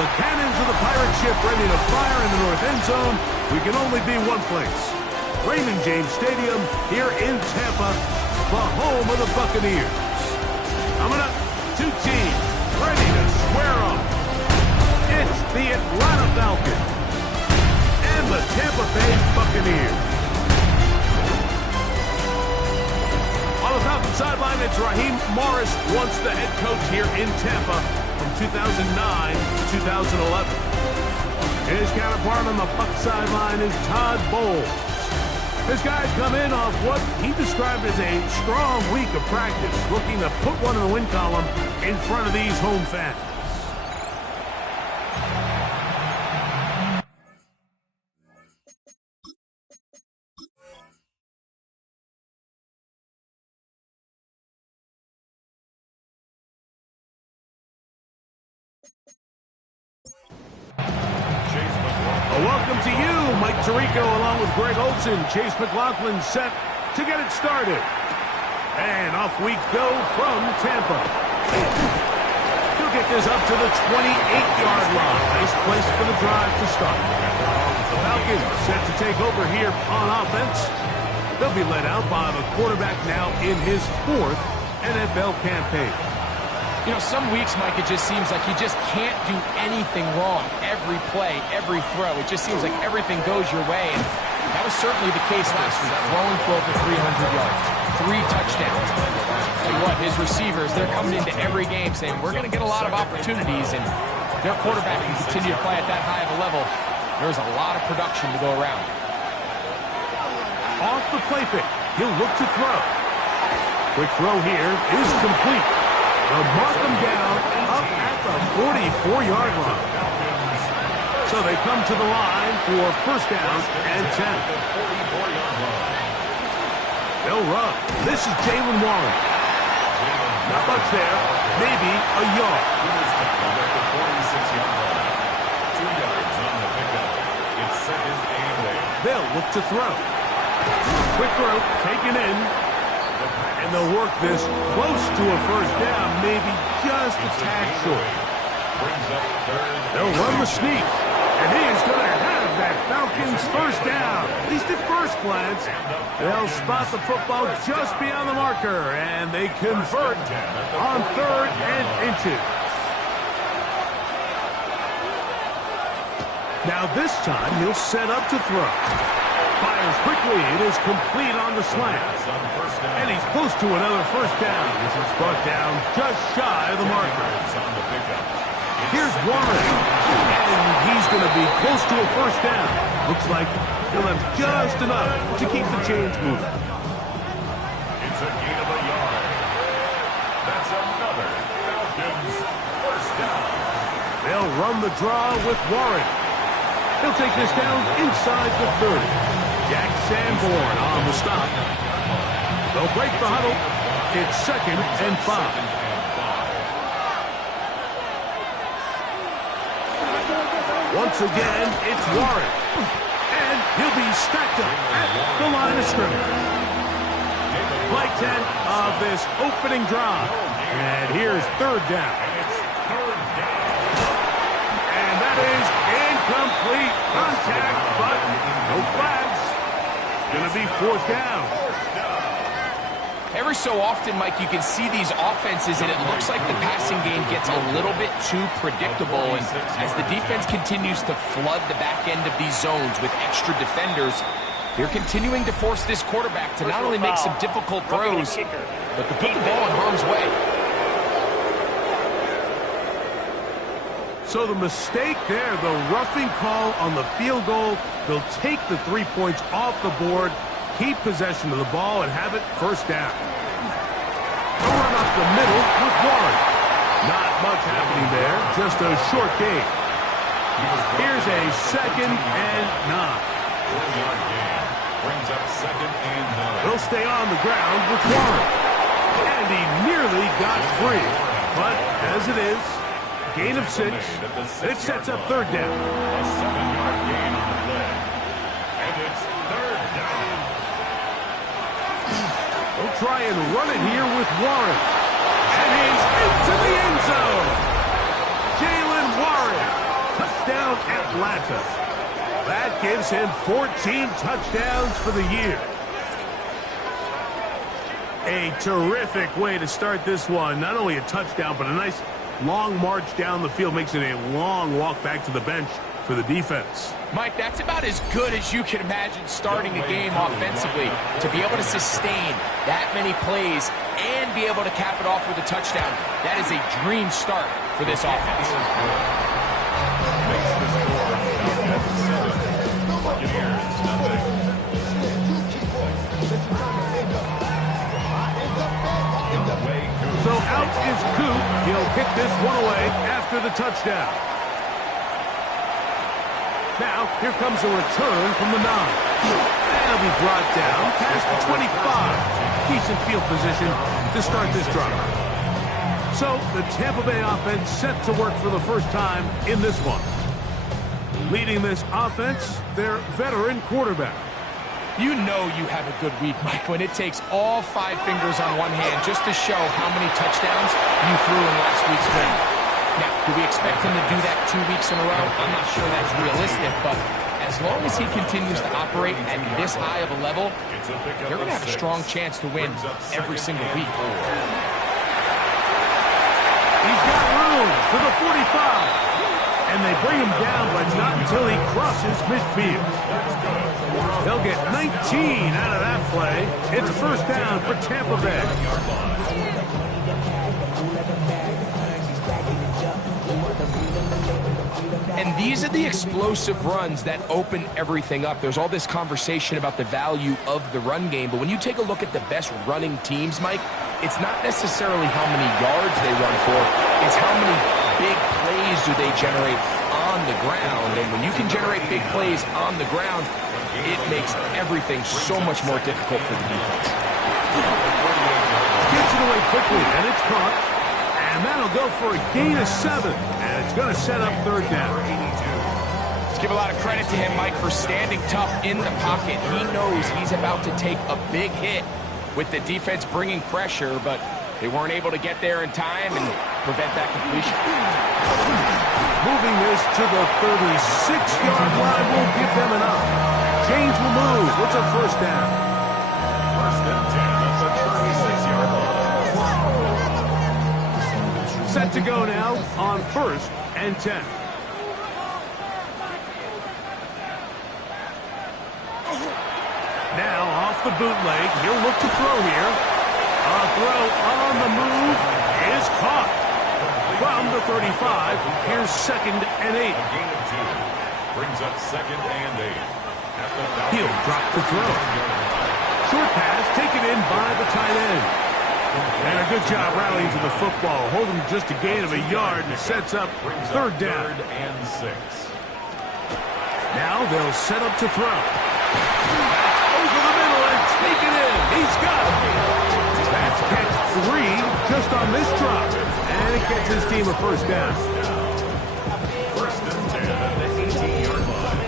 the cannons of the pirate ship ready to fire in the north end zone, we can only be one place. Raymond James Stadium here in Tampa, the home of the Buccaneers. Coming up, two teams ready to square off. It's the Atlanta Falcons and the Tampa Bay Buccaneers. On the Falcons sideline, it's Raheem Morris, once the head coach here in Tampa from 2009 to 2011. His counterpart on the Buc sideline is Todd Bowles. His guys come in off what he described as a strong week of practice, looking to put one in the win column in front of these home fans. Welcome to you, Mike Tirico, along with Greg Olson. Chase McLaughlin set to get it started. And off we go from Tampa. He'll get this up to the 28-yard line. Nice place for the drive to start. The Falcons set to take over here on offense. They'll be led out by the quarterback now in his 4th NFL campaign. You know, some weeks, Mike, it just seems like you just can't do anything wrong. Every play, every throw, it just seems like everything goes your way. And that was certainly the case last week, throwing for over 300 yards, 3 touchdowns. Tell you what, his receivers, they're coming into every game saying, we're going to get a lot of opportunities, and their quarterback can continue to play at that high of a level. There's a lot of production to go around. Off the play fake, he'll look to throw. Quick throw here is complete. They'll mark them down up at the 44-yard line. So they come to the line for first down and 10. They'll run. This is Jalen Warren. Not much there. Maybe a yard. 2 yards on the pickup. It's second and 8. They'll look to throw. Quick throw, taken in. And they'll work this close to a first down, maybe just a tad short. They'll run the sneak, and he is going to have that Falcons first down. At least at first glance, they'll spot the football just beyond the marker, and they convert on 3rd and inches. Now this time, he'll set up to throw. Fires quickly. It is complete on the slant. And he's close to another first down. This is brought down just shy of the marker. Here's Warren. And he's going to be close to a first down. Looks like he'll have just enough to keep the chains moving. It's a gain of a yard. That's another Falcons first down. They'll run the draw with Warren. He'll take this down inside the 30. Jack Sanborn on the stop. They'll break the huddle. It's 2nd and 5. Once again, it's Warren. And he'll be stacked up at the line of scrimmage. Play 10 of this opening drive. And here's 3rd down. And that is incomplete. Contact, but no flags. Going to be 4th down. Every so often, Mike, you can see these offenses, and it looks like the passing game gets a little bit too predictable. And as the defense continues to flood the back end of these zones with extra defenders, they're continuing to force this quarterback to not only make some difficult throws, but to put the ball in harm's way. So the mistake there, the roughing call on the field goal, they'll take the 3 points off the board, keep possession of the ball, and have it first down. They'll run up the middle with Warren. Not much happening there, just a short gain. Here's a 2nd and 9. 4-yard gain. Brings up 2nd and 9. They'll stay on the ground with Warren. And he nearly got free. But as it is, gain of 6. It sets up 3rd down. A 7-yard gain on the play. And it's 3rd down. They'll try and run it here with Warren. And he's into the end zone. Jalen Warren touchdown Atlanta. That gives him 14 touchdowns for the year. A terrific way to start this one. Not only a touchdown, but a nice long march down the field. Makes it a long walk back to the bench for the defense. Mike, that's about as good as you can imagine starting a game offensively. To be able to sustain that many plays and be able to cap it off with a touchdown, that is a dream start for this offense. Makes the score Falcons 7, Buccaneers nothing. So out is Coop. He'll kick this one away after the touchdown. Now, here comes a return from the 9. And he'll be brought down past the 25. Decent field position to start this drive. So, the Tampa Bay offense set to work for the first time in this one. Leading this offense, their veteran quarterback. You know you have a good week, Mike, when it takes all 5 fingers on one hand just to show how many touchdowns you threw in last week's win. Now, do we expect him to do that 2 weeks in a row? I'm not sure that's realistic, but as long as he continues to operate at this high of a level, they're going to have a strong chance to win every single week. He's got room to the 45. And they bring him down, but not until he crosses midfield. They'll get 19 out of that play. It's first down for Tampa Bay. And these are the explosive runs that open everything up. There's all this conversation about the value of the run game, but when you take a look at the best running teams, Mike, it's not necessarily how many yards they run for, it's how many big plays do they generate on the ground. And when you can generate big plays on the ground, it makes everything so much more difficult for the defense. Gets it away quickly, and it's caught. And that'll go for a gain of 7. And it's going to set up third down. Let's give a lot of credit to him, Mike, for standing tough in the pocket. He knows he's about to take a big hit with the defense bringing pressure, but they weren't able to get there in time and prevent that completion. Moving this to the 36-yard line will give them enough. Chains will move. It's a first down. First and 10 at the 36-yard line. Set to go now on first and 10. Now off the bootleg. He'll look to throw here. A throw on the move is caught. From the 35, here's second and 8. A gain of 2. Brings up second and 8. At the Falcons, He'll drop the throw. Short pass taken in by the tight end. And a good job rallying to the football. Holding just a gain of a yard and sets up third down. Third and 6. Now they'll set up to throw. That's over the middle and take it in. He's got it. That's catch 3 just on this drop. And it gets his team a first down. First and 10 at the 18-yard line.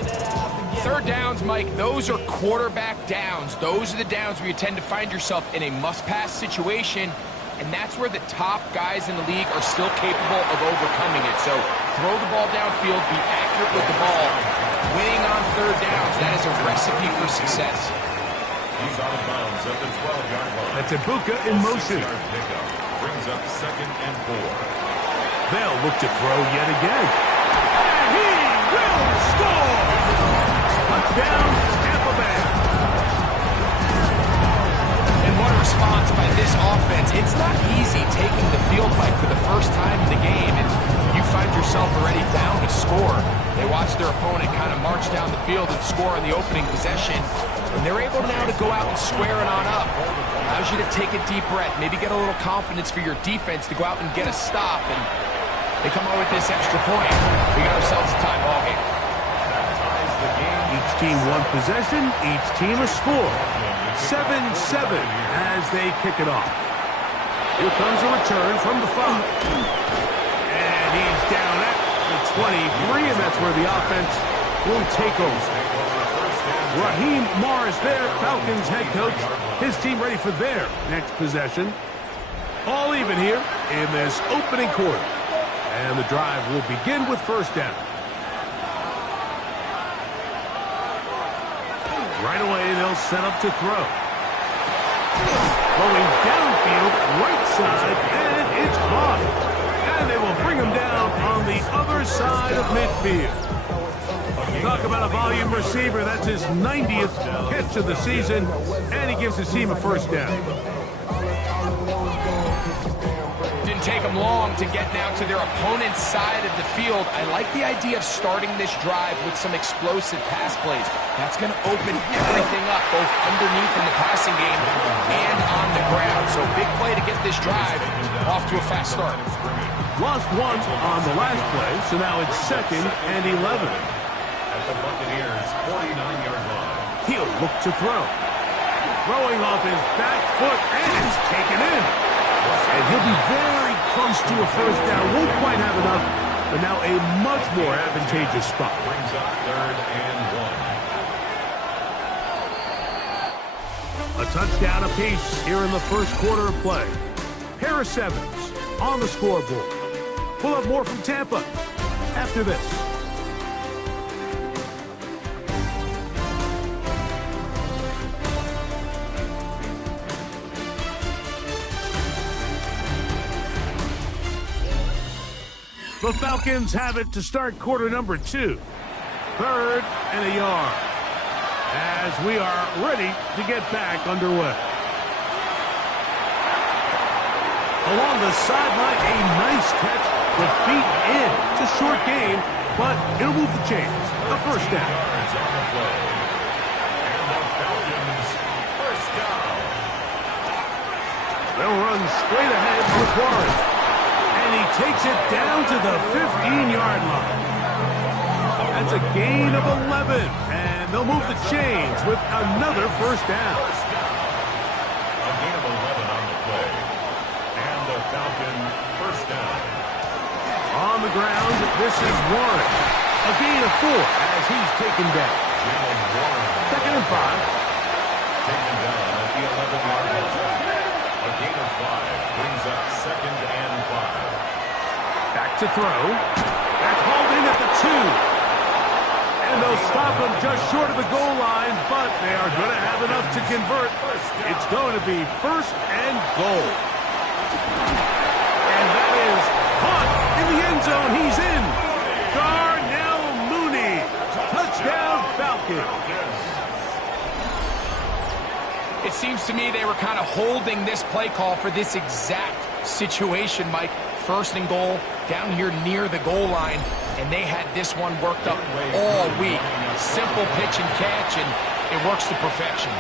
Third downs, Mike, those are quarterback downs. Those are the downs where you tend to find yourself in a must-pass situation, and that's where the top guys in the league are still capable of overcoming it. So throw the ball downfield, be accurate with the ball. Winning on third downs, that is a recipe for success. He's out of bounds at the 12-yard line. That's a Buka in motion. 6-yard pickup. Brings up second and 4. They'll look to throw yet again. And he will score! Touchdown, Tampa Bay. And what a response by this offense. It's not easy taking the field, Mike, for the first time in the game, and you find yourself already down to score. They watch their opponent kind of march down the field and score on the opening possession, and they're able now to go out and square it on up. Allows you to take a deep breath, maybe get a little confidence for your defense to go out and get a stop, and they come out with this extra point. We got ourselves a tie ball game. Each team one possession, each team a score. 7-7 as they kick it off. Here comes a return from the 5. And he's down at the 23, and that's where the offense will take over. Raheem Morris there, Falcons head coach. His team ready for their next possession. All even here in this opening quarter. And the drive will begin with first down. Right away, they'll set up to throw. Going downfield, right side, and it's caught. And they will bring him down on the other side of midfield. Talk about a volume receiver. That's his 90th catch of the season, and he gives his team a first down. Didn't take them long to get now to their opponent's side of the field. I like the idea of starting this drive with some explosive pass plays. That's going to open everything up, both underneath in the passing game and on the ground. So big play to get this drive off to a fast start. Lost one on the last play, so now it's 2nd and 11. At the Buccaneers' 49-yard line. He'll look to throw. Throwing off his back foot, and it's taken in. And he'll be very close to a first down. Won't quite have enough, but now a much more advantageous spot. Brings up 3rd and 1. A touchdown apiece here in the first quarter of play. Pair of sevens on the scoreboard. We'll have more from Tampa after this. The Falcons have it to start quarter number 2. 3rd and a yard. As we are ready to get back underway. Along the sideline, a nice catch with feet in. It's a short game, but it'll move the chains. A first down. Yards on the play. And the Falcons first down. They'll run straight ahead with Warren. And he takes it down to the 15-yard line. That's a gain of 11. And they'll move the chains with another first down. A gain of 11 on the play. And the Falcon first down. On the ground, this is Warren. A gain of 4 as he's taken down. Jalen Warren. 2nd and 5. Taken down at the 11-yard line. A gain of 5 brings up 2nd and 5. Back to throw. That's hauled in at the 2. And they'll stop him just short of the goal line, but they are going to have enough to convert. It's going to be 1st and goal. And that is caught in the end zone. He's in. Darnell Mooney. Touchdown, Falcons. It seems to me they were kind of holding this play call for this exact situation, Mike. 1st and goal, down here near the goal line, and they had this one worked up all week. Simple pitch and catch, and it works to perfection.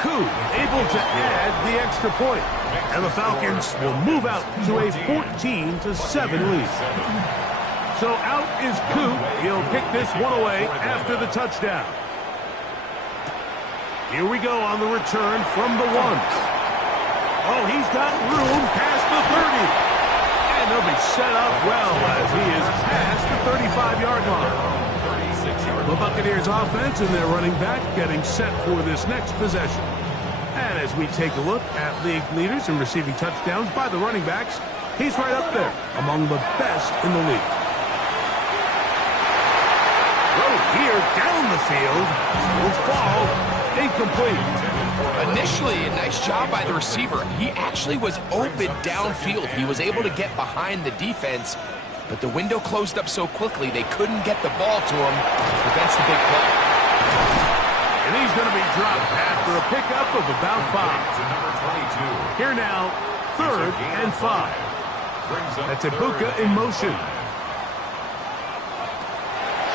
Koo able to add the extra point, and the Falcons will move out to a 14-7 lead. So out is Koo. He'll pick this one away after the touchdown. Here we go on the return from the 1. Oh, he's got room past the 30. And they'll be set up well as he is past the 35-yard line. The Buccaneers offense and their running back getting set for this next possession. And as we take a look at league leaders in receiving touchdowns by the running backs, he's right up there among the best in the league. Throw here down the field will fall incomplete. Initially, a nice job by the receiver. He actually was open downfield. He was able to get behind the defense, but the window closed up so quickly they couldn't get the ball to him. Prevents the big play. And he's going to be dropped after a pickup of about 5. Here now, 3rd and 5. That's Ibuka in motion.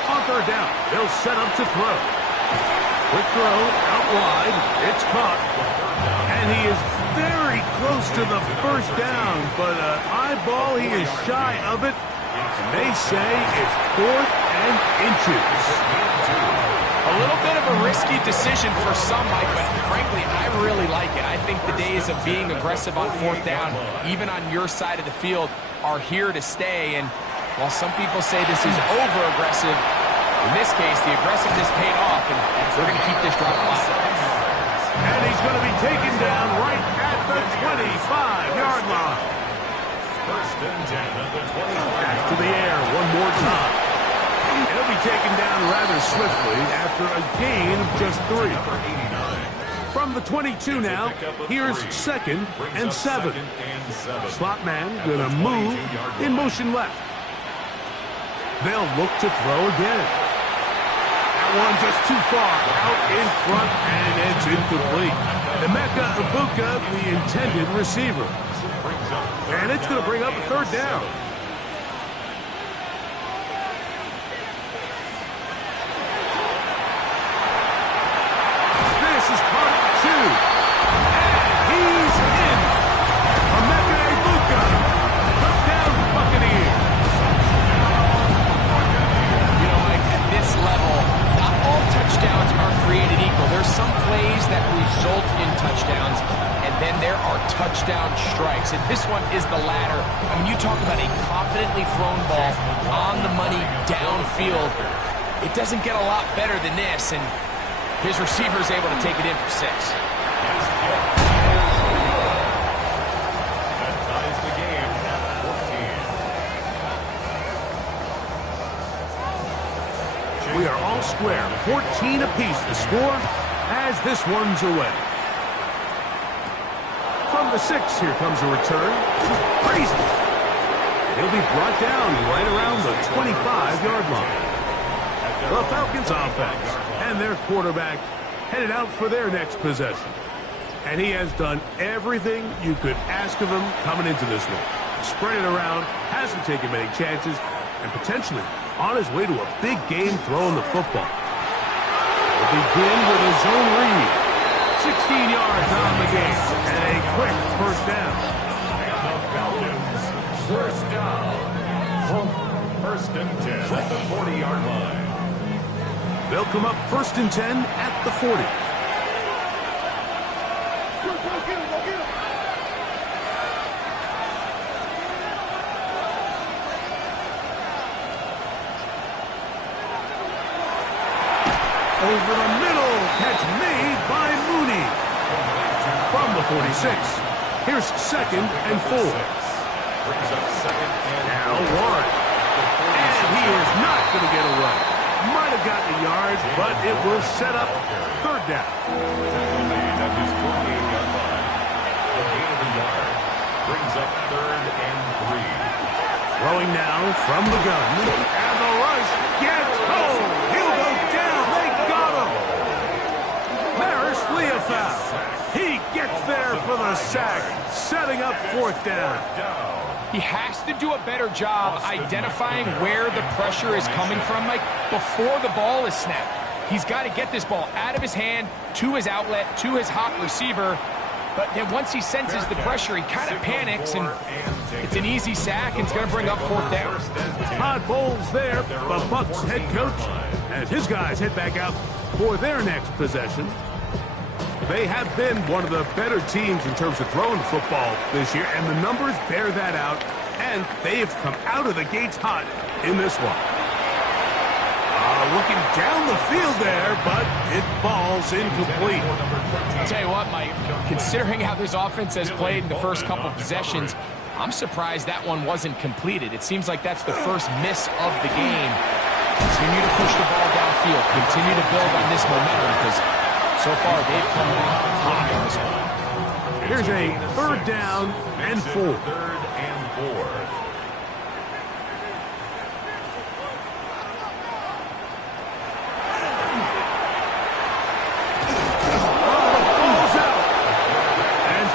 On 3rd down, they'll set up to throw. Quick throw, out wide, it's caught. And he is very close to the first down, but eyeball, he is shy of it. And they say it's 4th and inches. A little bit of a risky decision for some, Mike, but frankly, I really like it. I think the days of being aggressive on 4th down, even on your side of the field, are here to stay. And while some people say this is over-aggressive, in this case, the aggressiveness paid off, and we're going to keep this drive alive. And he's going to be taken down right at the 25-yard line. 1st and 10 at the 25-yard line. Back to the air one more time. And he'll be taken down rather swiftly after a gain of just 3. From the 22 now, here's 2nd and 7. Slot man gonna move in motion left. They'll look to throw again. That one just too far out in front, and it's incomplete. Nfcl, the intended receiver. And it's going to bring up a 3rd down. This is part 2. And he's in. Nfcl, touchdown Buccaneers. You know, Mike, at this level, not all touchdowns are created equal. There's some plays that result in touchdowns, and then there are touchdown strikes. And this one is the latter. I mean, you talk about a confidently thrown ball on the money downfield. It doesn't get a lot better than this, and his receiver is able to take it in for 6. That ties the game at 14. We are all square. 14 apiece the score as this one's away. From the 6, here comes a return. Crazy. He'll be brought down right around the 25-yard line. The Falcons offense and their quarterback headed out for their next possession. And he has done everything you could ask of him coming into this one. Spread it around, hasn't taken many chances, and potentially on his way to a big game throwing the football. He'll begin with a zone read. 16 yards on the game, and a quick 1st down. And the Falcons, 1st down. 1st and 10 at the 40-yard line. They'll come up 1st and 10 at the 40. Over the middle, catch made by Mooney. From the 46, here's 2nd and 4. Now 1. And he is not going to get away. Might have gotten a yard, but it will set up 3rd down. At his 28-yard line. The gain of a yard brings up 3rd and 3. Throwing now from the gun. And the rush gets home. He'll go down. They got him. Maris Leofau. He gets there for the sack, setting up 4th down. He has to do a better job identifying where the pressure is coming from, Mike, before the ball is snapped. He's got to get this ball out of his hand, to his outlet, to his hot receiver. But then once he senses the pressure, he kind of panics, and it's an easy sack, and it's going to bring up 4th down. Todd Bowles there, the Bucs head coach, as his guys head back out for their next possession. They have been one of the better teams in terms of throwing football this year, and the numbers bear that out, and they have come out of the gates hot in this one. Looking down the field there, but it falls incomplete. I'll tell you what, Mike, considering how this offense has played in the first couple possessions, I'm surprised that one wasn't completed. It seems like that's the first miss of the game. Continue to push the ball downfield. Continue to build on this momentum, because so far they've come out hot on this one. Here's a 3rd down and 4. 3rd and 4.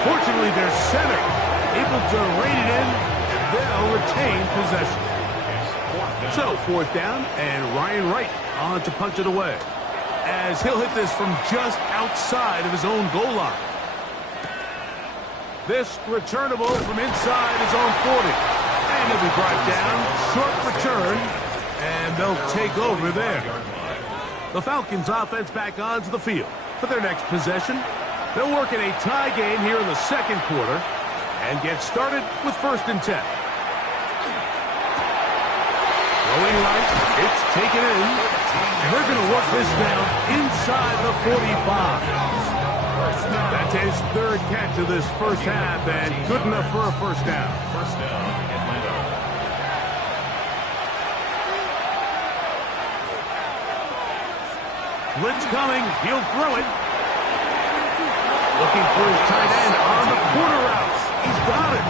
Fortunately, their center able to rein it in, and they'll retain possession. So, 4th down, and Ryan Wright on to punch it away, as he'll hit this from just outside of his own goal line. This returnable from inside his own 40. And he'll be brought down, short return, and they'll take over there. The Falcons offense back onto the field for their next possession. They'll work in a tie game here in the 2nd quarter and get started with 1st and 10. Going right, it's taken in, and they're going to work this down inside the 45. That's his 3rd catch of this first half, and good enough for a 1st down. 1st down, Atlanta. Blitz coming. He'll throw it. Looking for his tight end on the corner route. He's got it.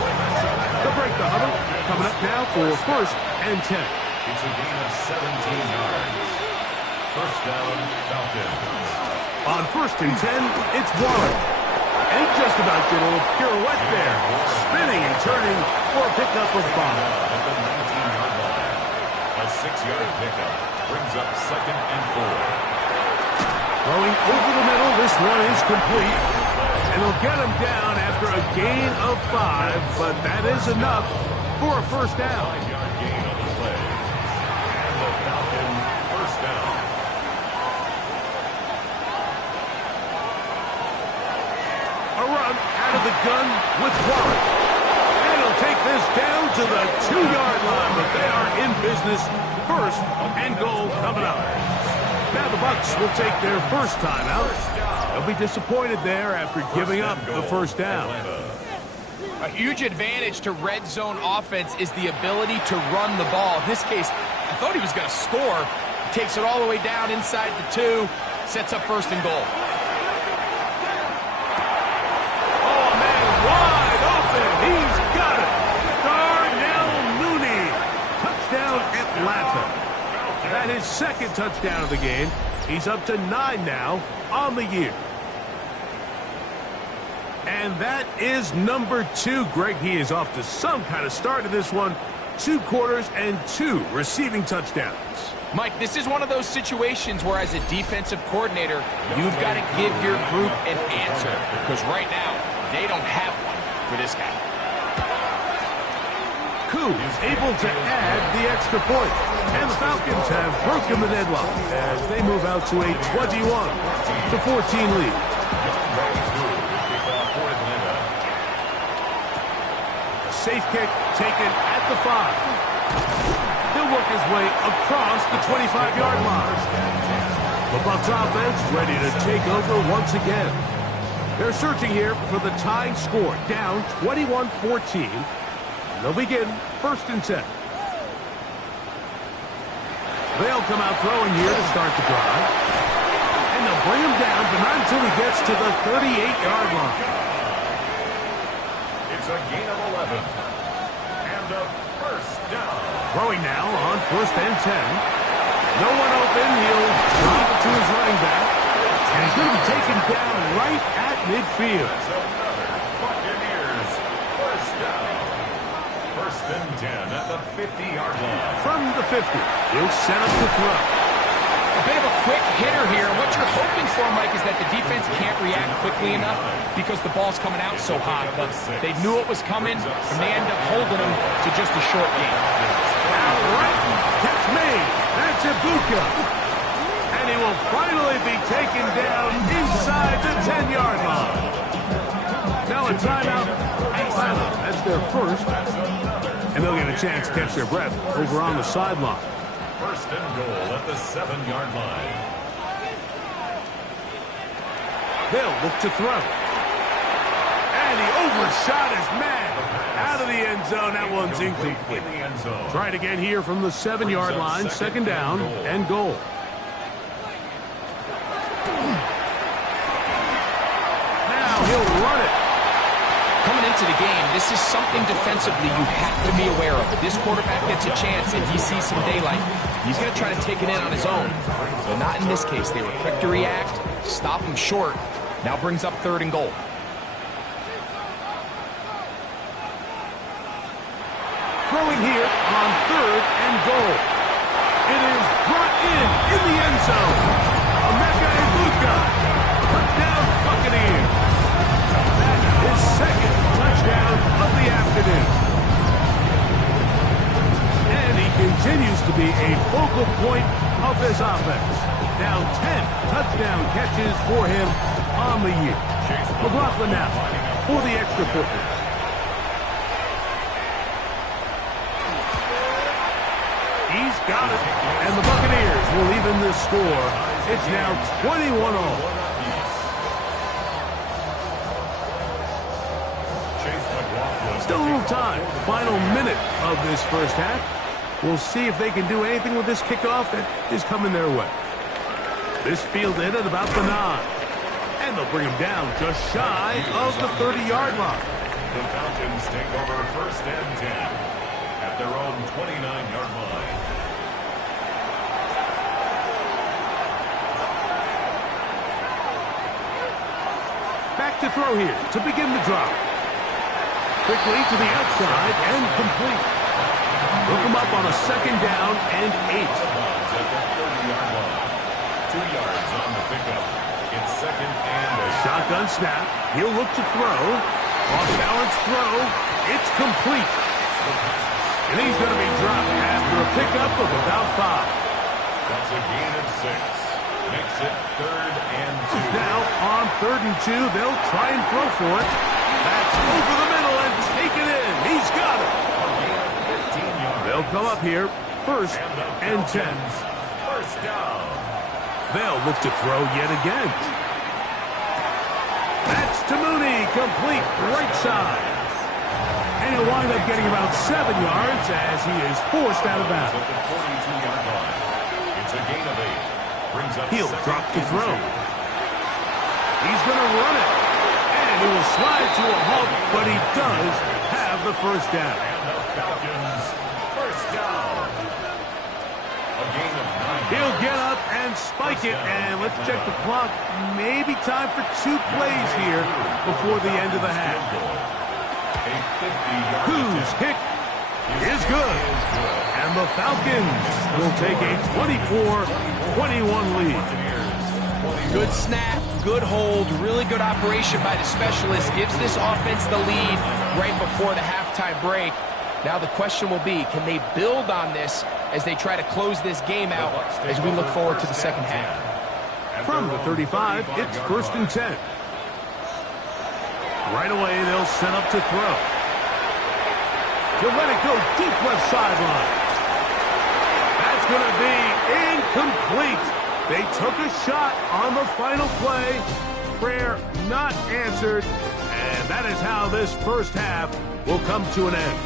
They'll break the huddle. Coming up now for 1st and 10. It's a gain of 17 yards. First down, Falcons. On 1st and 10, it's Warren. And he just about did a little pirouette there. Spinning and turning for a pickup of 5. At the 19-yard line. A 6-yard pickup brings up 2nd and 4. Going over the middle, this one is complete. And he'll get him down after a gain of 5, but that is enough for a 1st down. 5-yard gain on the play. And the Falcons 1st down. A run out of the gun with Warren. And he'll take this down to the 2-yard line, but they are in business. 1st and goal coming up. Now the Bucs will take their 1st timeout. They'll be disappointed there after giving up the 1st down. A huge advantage to red zone offense is the ability to run the ball. In this case, I thought he was going to score. Takes it all the way down inside the 2. Sets up 1st and goal. Oh, man, wide open. He's got it. Darnell Mooney. Touchdown, Atlanta. That is 2nd touchdown of the game. He's up to 9 now on the year. And that is number 2. Greg, he is off to some kind of start in this one. 2 quarters and 2 receiving touchdowns. Mike, this is one of those situations where as a defensive coordinator, you've got to give your group an answer. Because right now, they don't have one for this guy. Koo is able to add the extra point. And the Falcons have broken the deadlock as they move out to a 21-14 lead. A safe kick taken at the 5. He'll work his way across the 25-yard line. The Bucs offense ready to take over once again. They're searching here for the tying score, down 21-14. They'll begin 1st and 10. They'll come out throwing here to start the drive. And they'll bring him down, but not until he gets to the 38-yard line. It's a gain of 11. And a 1st down. Throwing now on 1st and 10. No one open. He'll drop it to his running back. And he's going to be taken down right at midfield. That's another Buccaneers 1st down. 1st and 10 at the 50-yard line. From the 50, he'll set up the throw. A bit of a quick hitter here. What you're hoping for, Mike, is that the defense can't react quickly enough because the ball's coming out so hot. But they knew it was coming, and they end up holding them to just a short game. Now right, catch made. That's Ibuka. And he will finally be taken down inside the 10-yard line. Now a timeout. Atlanta, that's their 1st. And they'll get a chance to catch their breath over on the sideline. 1st and goal at the 7-yard line. They'll look to throw. And he overshot his man. Out of the end zone. That one's incomplete. Try it again here from the 7-yard line. 2nd down and goal. Now he'll run it. Coming into the game, this is something defensively you have to be aware of. If this quarterback gets a chance and he sees some daylight, he's going to try to take it in on his own. But not in this case. They were quick to react, stop him short. Now brings up 3rd and goal. Throwing here on 3rd and goal. It is brought in the end zone. Emeka Ibuka. Touchdown Buccaneers. His 2nd touchdown of the afternoon. And he continues to be a focal point of this offense. Now 10 touchdown catches for him on the year. McLaughlin now for the extra point. He's got it. And the Buccaneers will even this score. It's now 21-all. Still a little time. Final minute of this 1st half. We'll see if they can do anything with this kickoff that is coming their way. This fielded at about the 9. And they'll bring him down just shy of the 30-yard line. The Falcons take over first and 10 at their own 29-yard line. Back to throw here to begin the drive. Quickly to the outside and complete. Look him up on a 2nd down and 8. At the 30-yard line. 2 yards on the pickup. It's 2nd and A shotgun snap. He'll look to throw. Off-balance throw. It's complete. And he's going to be dropped after a pickup of about 5. That's a gain of 6. Makes it 3rd and 2. Now, on 3rd and 2, they'll try and throw for it. That's over the middle and take it in. He's got it. A gain of 15 yards. They'll come up here, 1st and 10. First down. They'll look to throw yet again. That's to Mooney, complete right side. And he'll wind up getting about 7 yards as he is forced out of bounds. At the 42-yard line. It's a gain of 8. Brings up He'll 2nd drop to and throw. 2. He's going to run it. And he will slide to a halt, but he does have the first down. And the Falcons, first down. A gain of 9. He'll get up and spike it, and let's check the clock. Maybe time for 2 plays here before the end of the half. A 50-yard Whose kick is good. And the Falcons will take a 24-21 lead. Good snap, good hold, really good operation by the specialist. Gives this offense the lead right before the halftime break. Now the question will be, can they build on this as they try to close this game out as we look forward to the second half? From the 35, it's 1st and 10. Right away, they'll set up to throw. He'll let it go deep left sideline. That's going to be incomplete. They took a shot on the final play. Prayer not answered. And that is how this first half will come to an end.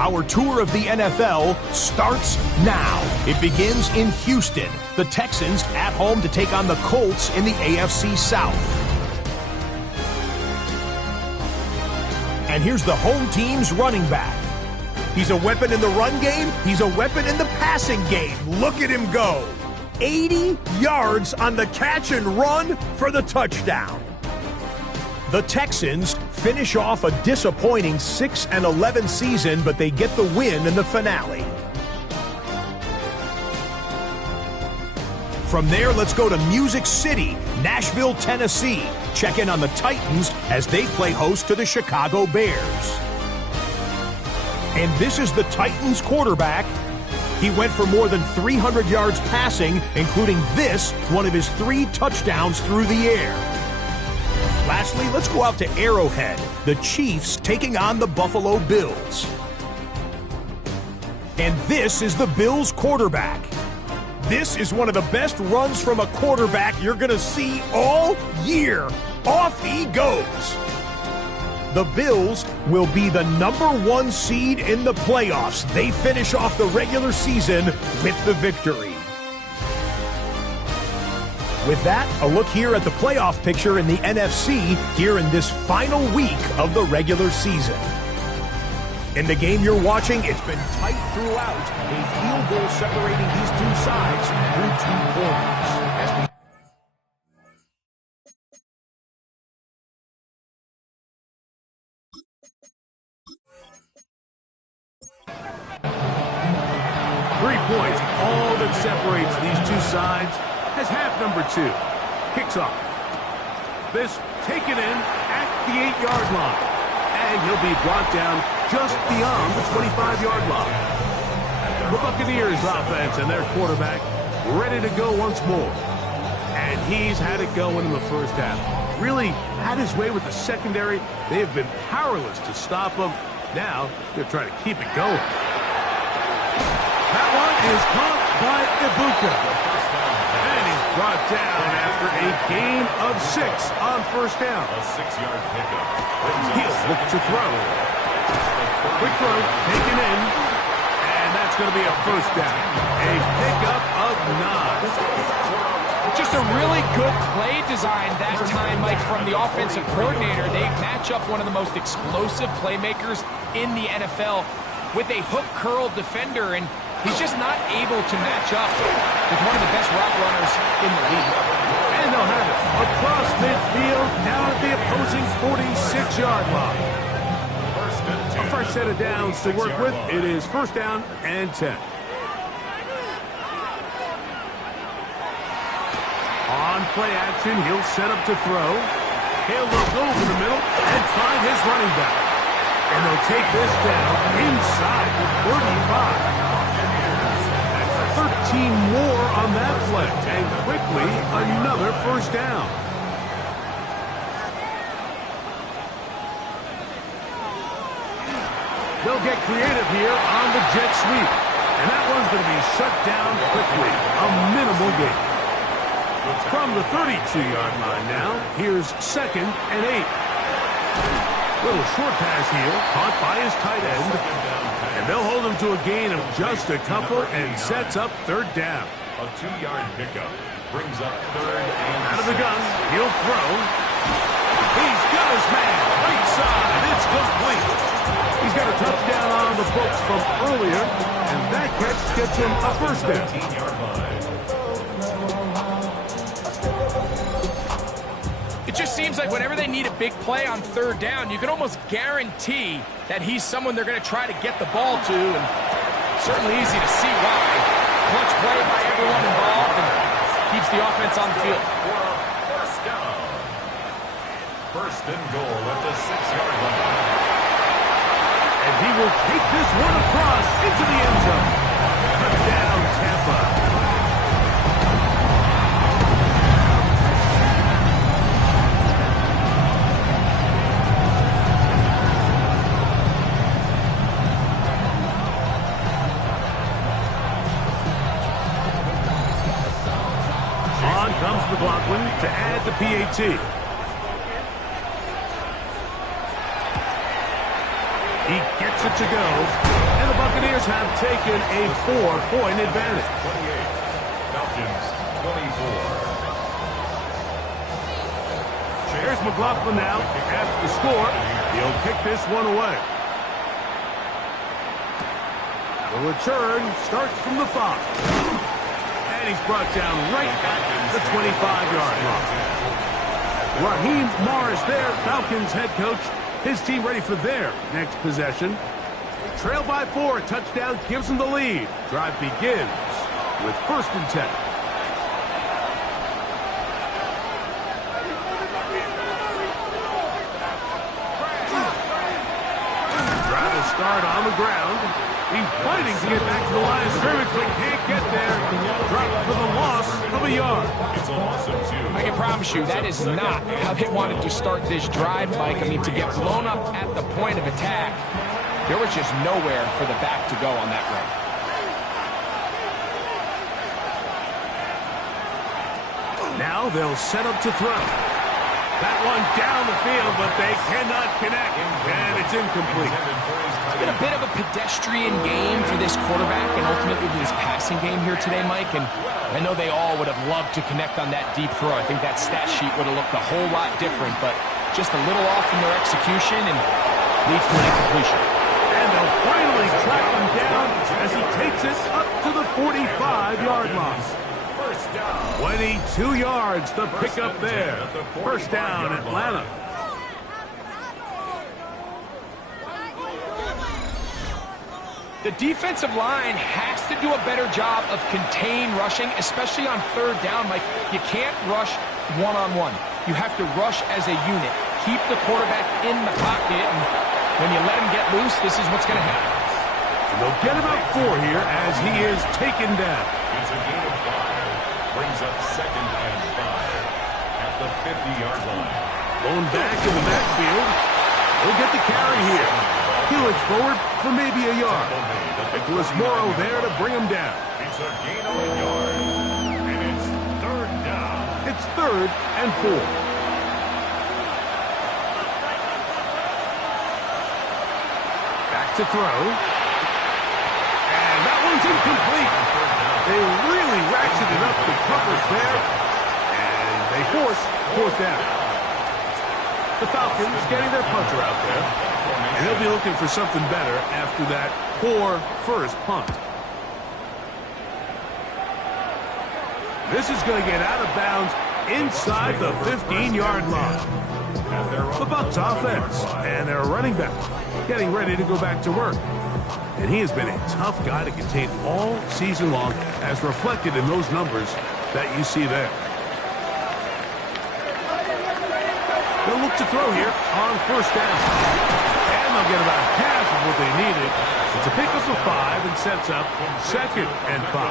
Our tour of the NFL starts now. It begins in Houston. The Texans at home to take on the Colts in the AFC South. And here's the home team's running back. He's a weapon in the run game. He's a weapon in the passing game. Look at him go. 80 yards on the catch and run for the touchdown. The Texans finish off a disappointing 6-11 season, but they get the win in the finale. From there, let's go to Music City, Nashville, Tennessee. Check in on the Titans as they play host to the Chicago Bears. And this is the Titans quarterback. He went for more than 300 yards passing, including this, one of his 3 touchdowns through the air. Lastly, let's go out to Arrowhead, the Chiefs taking on the Buffalo Bills. And this is the Bills quarterback. This is one of the best runs from a quarterback you're going to see all year. Off he goes. The Bills will be the #1 seed in the playoffs. They finish off the regular season with the victory. With that, a look here at the playoff picture in the NFC here in this final week of the regular season. In the game you're watching, it's been tight throughout. A field goal separating these two sides through 2 quarters. As we 3 points, all that separates these two sides, as half number 2 kicks off. This taken in at the 8-yard line, and he'll be brought down just beyond the 25-yard line. The Buccaneers offense and their quarterback ready to go once more. And he's had it going in the first half. Really had his way with the secondary. They have been powerless to stop him. Now they're trying to keep it going. That one is caught by Ibuka. And he's brought down after a gain of 6 on first down. A 6-yard pickup. He'll look to throw. Quick throw taken in. And that's going to be a first down. A pickup of 9. Just a really good play design that time, Mike, from the offensive coordinator. They match up one of the most explosive playmakers in the NFL with a hook curl defender, and he's just not able to match up with one of the best route runners in the league. And they'll have it across midfield, down at the opposing 46-yard line. A fresh set of downs to work with. It is first down and 10. On play action, he'll set up to throw. He'll look over the middle and find his running back. And they'll take this down inside the 35. That's 13 more on that play. And quickly, another first down. They'll get creative here on the jet sweep. And that one's going to be shut down quickly. A minimal gain. From the 32-yard line now, here's second and 8. Little short pass here, caught by his tight end. And they'll hold him to a gain of just a couple and sets up third down. A 2-yard pickup brings up third and out of the gun, he'll throw. He's got his man, right side, it's complete. He's got a touchdown on the books from earlier, and that catch gets him a first down. 18-yard line. It just seems like whenever they need a big play on third down, you can almost guarantee that he's someone they're going to try to get the ball to, and certainly easy to see why. Clutch play by everyone involved and keeps the offense on the field. First down. First and goal at the 6-yard line. And he will take this one across into the end zone. Touchdown, Tampa. On comes McLaughlin to add the PAT. He gets it to go, and the Buccaneers have taken a 4-point advantage. 28. Falcons, 24. Here's McLaughlin now after the score. He'll kick this one away. The return starts from the 5. And he's brought down right at the 25-yard line. Raheem Morris there, Falcons head coach. His team ready for their next possession. Trail by 4, touchdown gives them the lead. Drive begins with first and 10. Drive will start on the ground. He's fighting to get back to the line of scrimmage, but can't get there. Drop for the loss of a yard. It's a loss of 2. I can promise you that is not how they wanted to start this drive, Mike. I mean, to get blown up at the point of attack, there was just nowhere for the back to go on that run. Now they'll set up to throw. That one down the field, but they cannot connect, and it's incomplete. It's been a bit of a pedestrian game for this quarterback and ultimately this passing game here today, Mike, and I know they all would have loved to connect on that deep throw. I think that stat sheet would have looked a whole lot different, but just a little off in their execution and leads to an incompletion. And they'll finally track him down as he takes it up to the 45-yard line. 22 yards, the pickup there. First down, Atlanta. The defensive line has to do a better job of contain rushing, especially on third down. Like, you can't rush one-on-one. You have to rush as a unit. Keep the quarterback in the pocket, and when you let him get loose, this is what's going to happen. And they'll get about 4 here as he is taken down. It's a gain of 5. Brings up second and 5 at the 50-yard line. Going back in the backfield. He'll get the carry here. He looks forward for maybe a yard. Nicholas Morrow there to bring him down. It's a gain of a yard. And it's third down. It's third and 4. Back to throw. And that one's incomplete. They really ratcheted up the coverage there. force fourth down. The Falcons getting their punter out there. And he'll be looking for something better after that poor first punt. This is going to get out of bounds inside the 15-yard line. The Bucs offense and their running back getting ready to go back to work. And he has been a tough guy to contain all season long, as reflected in those numbers that you see there. They'll look to throw here on first down. And they'll get about half of what they needed. It's a pickup of 5 and sets up 2nd and 5.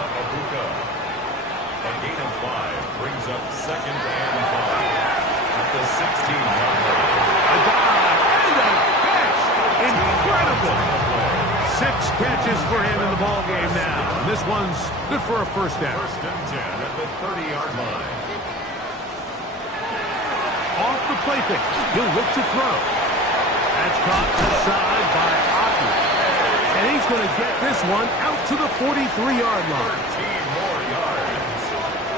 A gain of 5 brings up 2nd and 5 at the 16-yard line. A dive and a catch. Incredible. 6 catches for him in the ball game now. And this one's good for a first down. 1st and 10 at the 30-yard line. Off the play fake. He'll look to throw. That's caught aside by Otten. And he's going to get this one out to the 43-yard line. 13 more yards.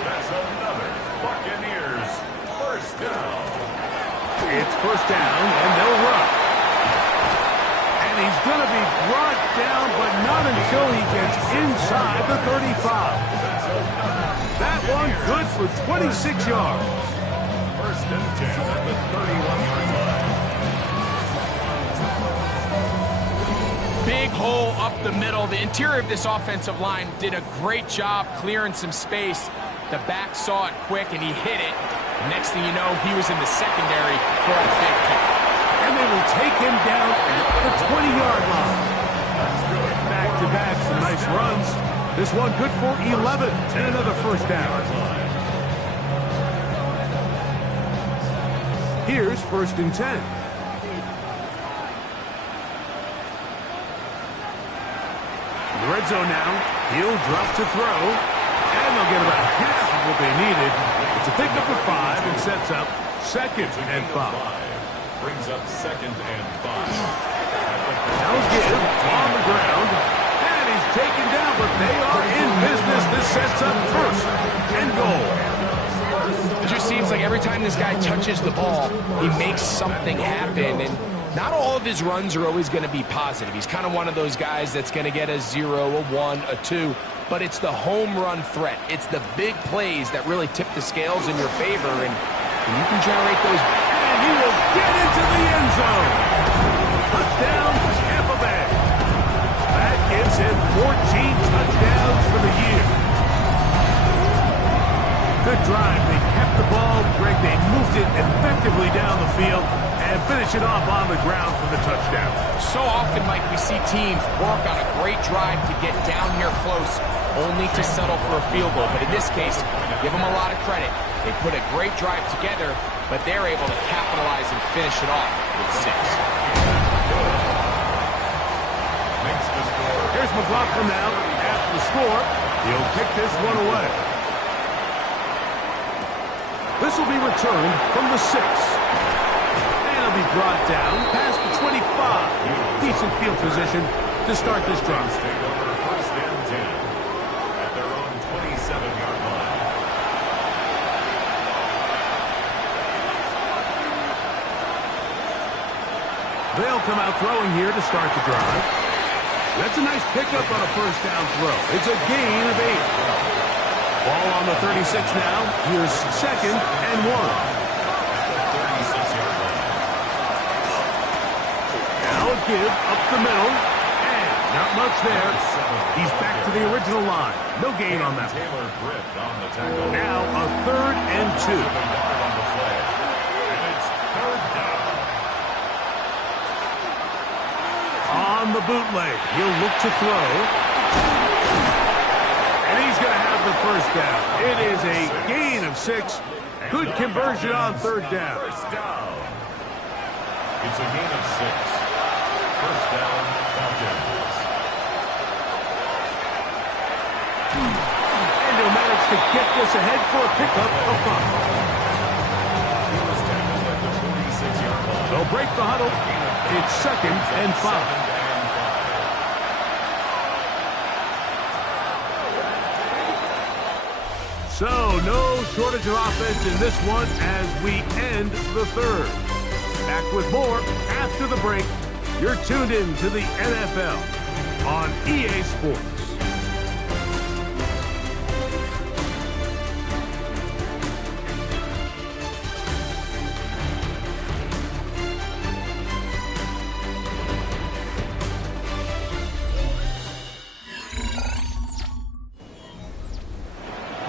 That's another Buccaneers first down. It's first down, and they'll run. And he's going to be brought down, but not until he gets inside the 35. That one good for 26 yards. 1st and 10 at the 31-yard line. Big hole up the middle. The interior of this offensive line did a great job clearing some space. The back saw it quick, and he hit it. Next thing you know, he was in the secondary for a big kick. And they will take him down at the 20-yard line. Back-to-back, some nice runs. This one good for 11 and another first down. Here's 1st and 10. In the red zone now, he'll drop to throw, and they'll get about half of what they needed. It's a pickup of 5 and sets up 2nd and 5. Brings up 2nd and 5. Now give on the ground, and he's taken down, but they are in business. This sets up 1st and goal. It just seems like every time this guy touches the ball, he makes something happen. And not all of his runs are always going to be positive. He's kind of one of those guys that's going to get a 0, a 1, a 2. But it's the home run threat. It's the big plays that really tip the scales in your favor. And when you can generate those. And he will get into the end zone. Touchdown, Tampa Bay. That gives him 14 touchdowns for the year. Good drive. They kept the ball. Greg, they moved it effectively down the field and finish it off on the ground for the touchdown. So often, Mike, we see teams work on a great drive to get down here close, only to settle for a field goal. But in this case, give them a lot of credit. They put a great drive together, but they're able to capitalize and finish it off with 6. Here's McLaughlin now after the score. He'll kick this one away. This will be returned from the 6. And it'll be brought down past the 25. Decent field position to start this drive. Take over 1st and 10 at their own 27-yard line. They'll come out throwing here to start the drive. That's a nice pickup on a first down throw. It's a gain of 8. Ball on the 36 now. Here's 2nd and 1. Now a give up the middle. And not much there. He's back to the original line. No gain on that. Now a 3rd and 2. On the bootleg, he'll look to throw. And he's going to have the first down. It is a gain of 6. Good conversion on 3rd down. First down. It's a gain of 6. First down, Falcons. And he'll manage to get this ahead for a pickup of 5. He was tackled at the 46-yard line. They'll break the huddle. It's 2nd and 5. So, no shortage of offense in this one as we end the third. Back with more after the break. You're tuned in to the NFL on EA Sports.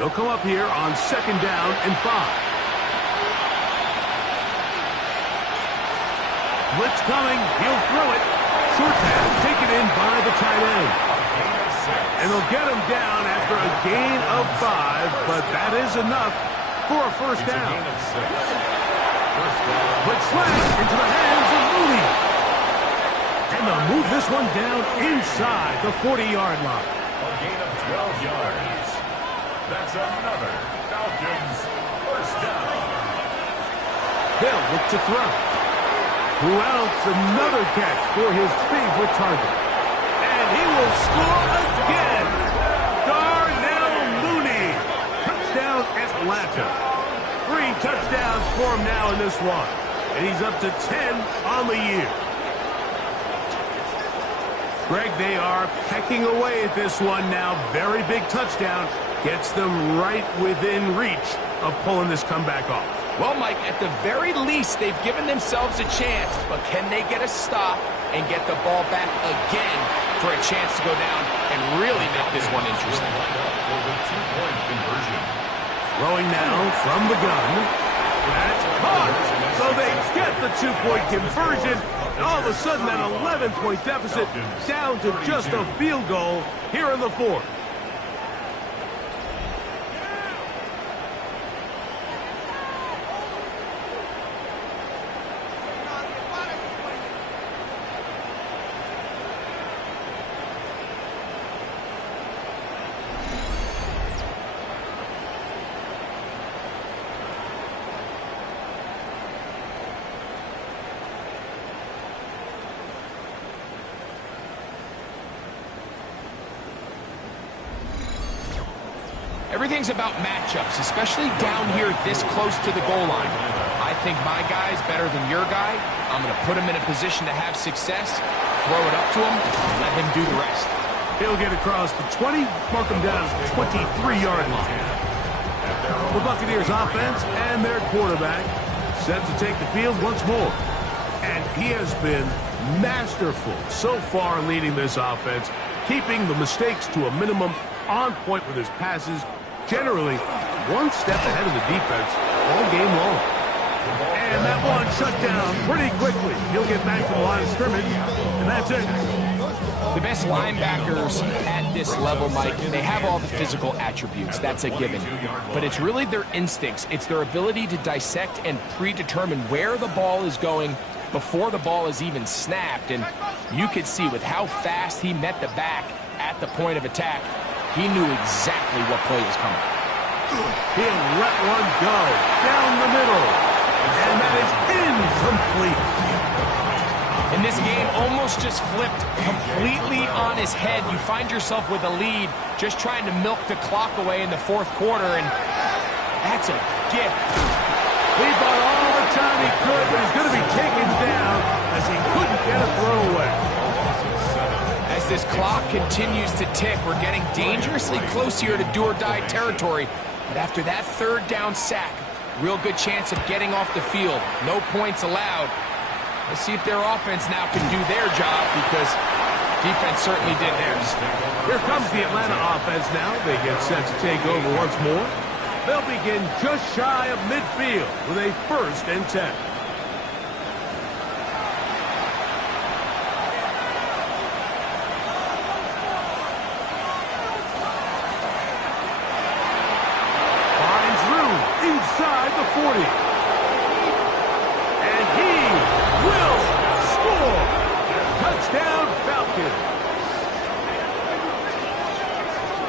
They'll come up here on 2nd down and 5. Blitz coming. He'll throw it. Short pass taken in by the tight end. And they'll get him down after a gain of 5, but that is enough for a first down. Blitz slant into the hands of Mooney. And they'll move this one down inside the 40-yard line. A gain of 12 yards. That's another Falcons first down. They'll look to throw. Who else? Another catch for his favorite target. And he will score again. Darnell Mooney. Touchdown Atlanta. 3 touchdowns for him now in this one. And he's up to 10 on the year. Greg, they are pecking away at this one now. Very big touchdown. Gets them right within reach of pulling this comeback off. Well, Mike, at the very least, they've given themselves a chance, but can they get a stop and get the ball back again for a chance to go down and really make this one interesting? For the 2-point conversion. Throwing now from the gun. That's caught. So they get the 2-point conversion. And all of a sudden, that 11-point deficit down to just a field goal here in the 4th. Everything's about matchups, especially down here this close to the goal line. I think my guy's better than your guy. I'm going to put him in a position to have success, throw it up to him, and let him do the rest. He'll get across the 20, mark him down at the 23-yard line. The Buccaneers offense and their quarterback set to take the field once more. And he has been masterful so far leading this offense, keeping the mistakes to a minimum, on point with his passes, generally one step ahead of the defense all game long. And that one shut down pretty quickly. He'll get back to the line of scrimmage, and that's it. The best linebackers at this level, Mike, they have all the physical attributes. That's a given. But it's really their instincts. It's their ability to dissect and predetermine where the ball is going before the ball is even snapped. And you could see with how fast he met the back at the point of attack, he knew exactly what play was coming. He'll let one go down the middle. And that is incomplete. And this game almost just flipped completely on his head. You find yourself with a lead, just trying to milk the clock away in the 4th quarter, and that's a gift. He bought all the time he could, but he's going to be taken down as he couldn't get a throw away. As this clock continues to tick, we're getting dangerously close here to do-or-die territory. But after that 3rd down sack, real good chance of getting off the field. No points allowed. Let's see if their offense now can do their job, because defense certainly did theirs. Here comes the Atlanta offense now. They get set to take over once more. They'll begin just shy of midfield with a 1st and 10. Finds room inside the 40. And he will score. Touchdown, Falcons.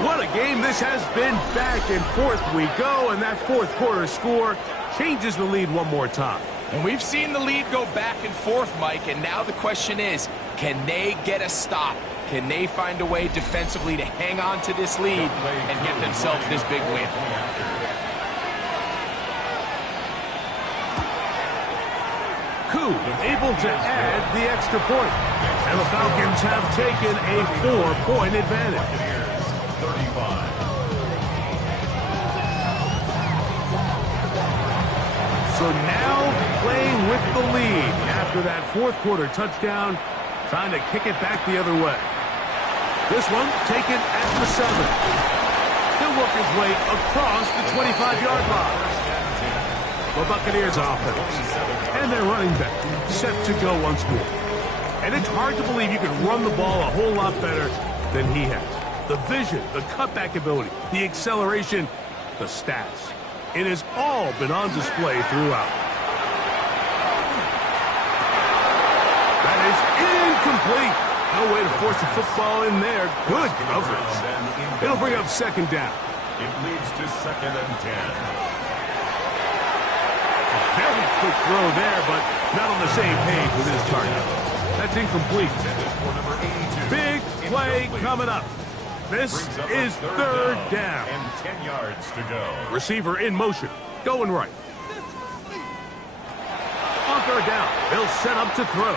What a game this has been. Back and forth we go, and that 4th quarter score changes the lead one more time. And we've seen the lead go back and forth, Mike, and now the question is, can they get a stop? Can they find a way defensively to hang on to this lead and get themselves this big win? Koo able to add the extra point. And the Falcons have taken a 4-point advantage. Buccaneers 35. So now playing with the lead after that fourth quarter touchdown, trying to kick it back the other way. This one taken at the 7. He'll work his way across the 25-yard line. The Buccaneers offense and their running back set to go once more. And it's hard to believe you can run the ball a whole lot better than he has. The vision, the cutback ability, the acceleration, the stats. It has all been on display throughout. That is incomplete. No way to force the football in there. Good coverage. It'll bring up second down. It leads to 2nd and 10. Very quick throw there, but not on the same page with his target. That's incomplete. Big play coming up. This is third down. And 10 yards to go. Receiver in motion, going right. On third down, they'll set up to throw.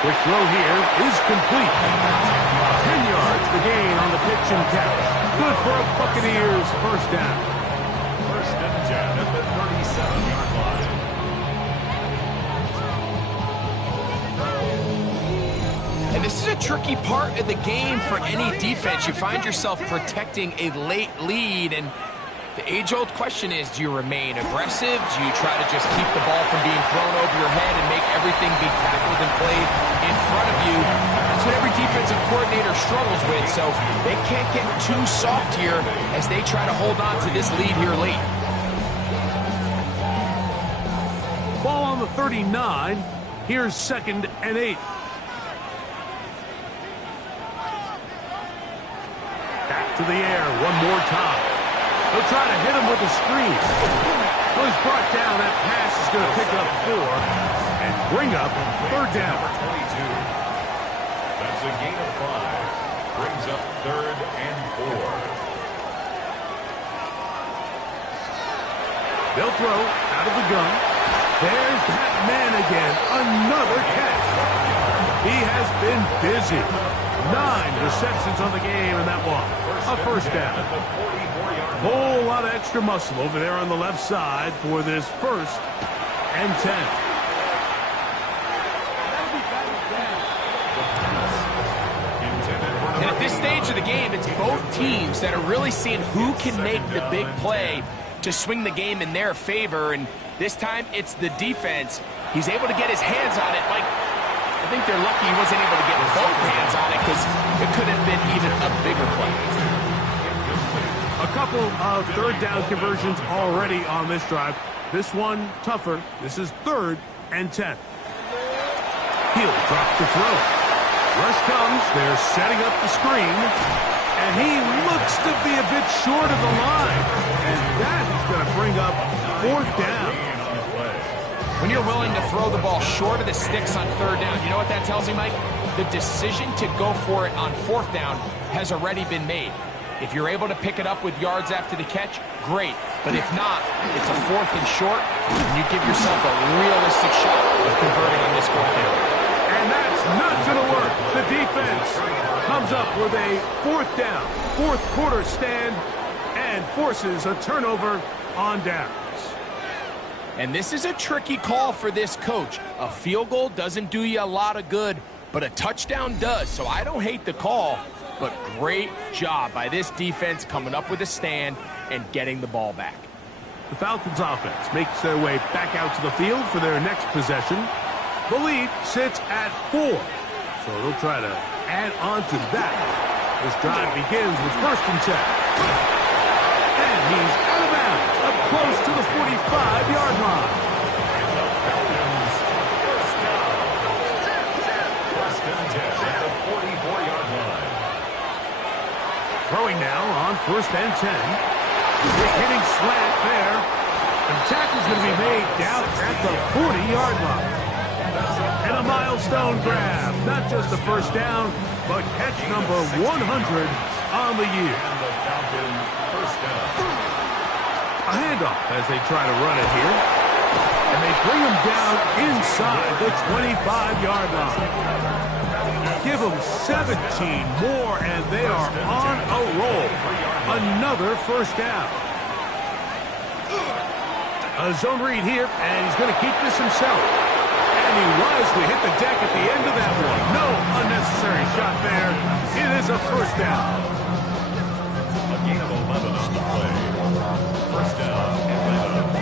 Quick throw here is complete. 10 yards the gain on the pitch and catch. Good for a Buccaneers first down. 1st and 10 at the 37-yard line. And this is a tricky part of the game for any defense. You find yourself protecting a late lead, and the age-old question is, do you remain aggressive? Do you try to just keep the ball from being thrown over your head and make everything be tackled and played in front of you? That's what every defensive coordinator struggles with, so they can't get too soft here as they try to hold on to this lead here late. Ball on the 39. Here's 2nd and 8. Back to the air one more time. They'll try to hit him with a screen. So he's brought down. That pass is going to pick up 4 and bring up third down. 22. That's a gain of 5. Brings up 3rd and 4. They'll throw out of the gun. There's that man again. Another catch. He has been busy. 9 receptions on the game, and that one, a first down. Whole lot of extra muscle over there on the left side for this 1st and 10. And at this stage of the game, it's both teams that are really seeing who can make the big play to swing the game in their favor, and this time it's the defense. He's able to get his hands on it. Like, I think they're lucky he wasn't able to get both hands on it because it could have been even a bigger play. A couple of third down conversions already on this drive. This one tougher. This is 3rd and 10. He'll drop to throw. Rush comes. They're setting up the screen. And he looks to be a bit short of the line. And that is going to bring up 4th down. When you're willing to throw the ball short of the sticks on 3rd down, you know what that tells me, Mike? The decision to go for it on 4th down has already been made. If you're able to pick it up with yards after the catch, great. But if not, it's a 4th and short, and you give yourself a realistic shot of converting on this 4th down. And that's not going to work. The defense comes up with a 4th down, 4th quarter stand, and forces a turnover on downs. And this is a tricky call for this coach. A field goal doesn't do you a lot of good, but a touchdown does. So I don't hate the call, but great job by this defense coming up with a stand and getting the ball back. The Falcons offense makes their way back out to the field for their next possession. The lead sits at 4, so they'll try to add on to that. This drive begins with 1st and 10. And he's out of bounds, up close to the 45-yard line. And the Falcons first down. 1st and 10 at the 44-yard line. Throwing now on 1st and 10. Big hitting slant there. And the tackle's going to be made down at the 40-yard line. And a milestone grab. Not just a first down, but catch number 100 on the year. And the Falcons first down. A handoff as they try to run it here. And they bring him down the 25-yard line. Give them 17 more, and they are on a roll. Another first down. A zone read here, and he's going to keep this himself. And he wisely hit the deck at the end of that one. No unnecessary shot there. It is a first down. A gain of 11 on the play. First down, Atlanta.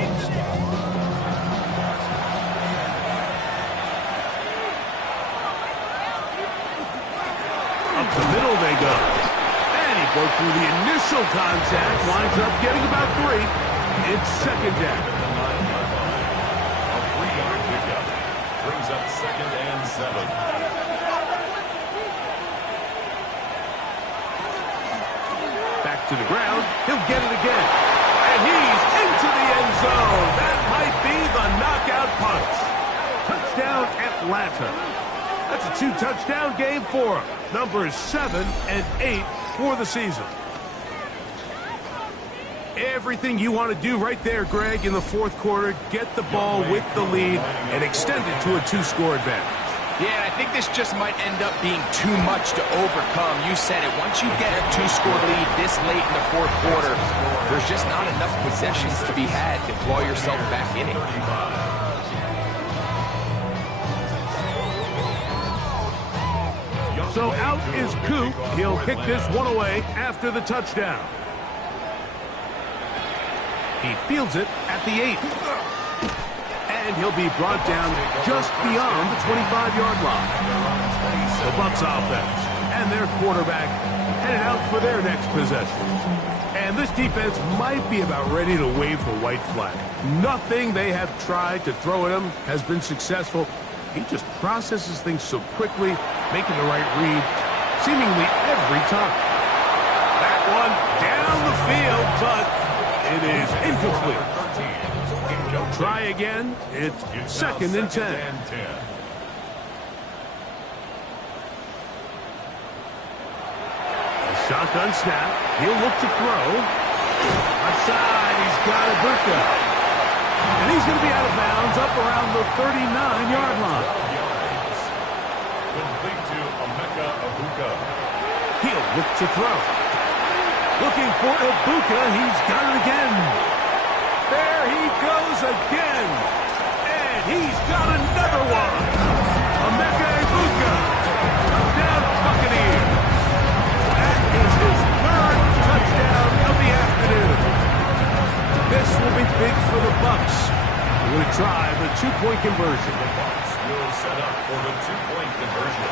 Up the middle they go. And he broke through the initial contact. Winds up getting about 3. It's second down. A 3-yard pickup. Brings up second and 7. Back to the ground. He'll get it again. And he's into the end zone. That might be the knockout punch. Touchdown, Atlanta. That's a 2-touchdown game for him. Numbers 7 and 8 for the season. Everything you want to do right there, Greg, in the fourth quarter. Get the ball with the lead and extend it to a 2-score advantage. Yeah, and I think this just might end up being too much to overcome. You said it. Once you get a 2-score lead this late in the fourth quarter, there's just not enough possessions to be had to claw yourself back in it. So out is Coop. He'll kick this one away after the touchdown. He fields it at the 8. And he'll be brought down just beyond the 25-yard line. The Bucs offense and their quarterback headed out for their next possession. And this defense might be about ready to wave the white flag. Nothing they have tried to throw at him has been successful. He just processes things so quickly, making the right read seemingly every time. That one down the field, but it is incomplete. Try again. It's second and 10. A shotgun snap. He'll look to throw. Outside, he's got Ibuka. And he's going to be out of bounds up around the 39-yard line. Complete to Emeka Ibuka. He'll look to throw. Looking for Ibuka. He's got it again. There he goes again. And he's got another one. Emeka Ibuka. Touchdown, Buccaneers. That is his 3rd touchdown of the afternoon. This will be big for the Bucs. We're going to try the 2-point conversion. The Bucs will set up for the 2-point conversion.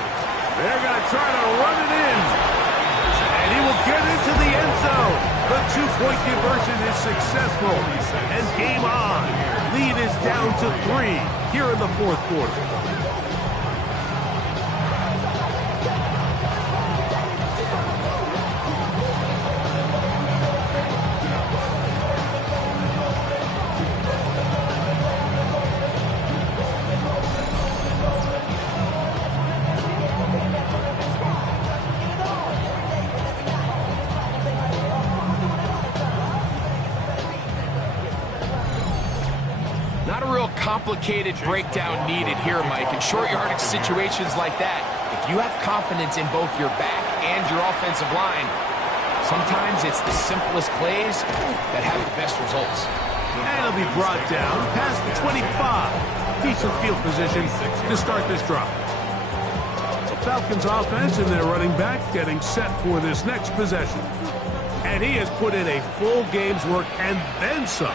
They're going to try to run it in. And he will get into the end zone. The 2-point conversion is successful. And game on. Lead is down to 3 here in the fourth quarter. Complicated breakdown needed here, Mike. In short yardage situations like that, if you have confidence in both your back and your offensive line, sometimes it's the simplest plays that have the best results. And he'll be brought down past the 25. Decent field position to start this drive. The Falcons offense and their running back getting set for this next possession. And he has put in a full game's work and then some.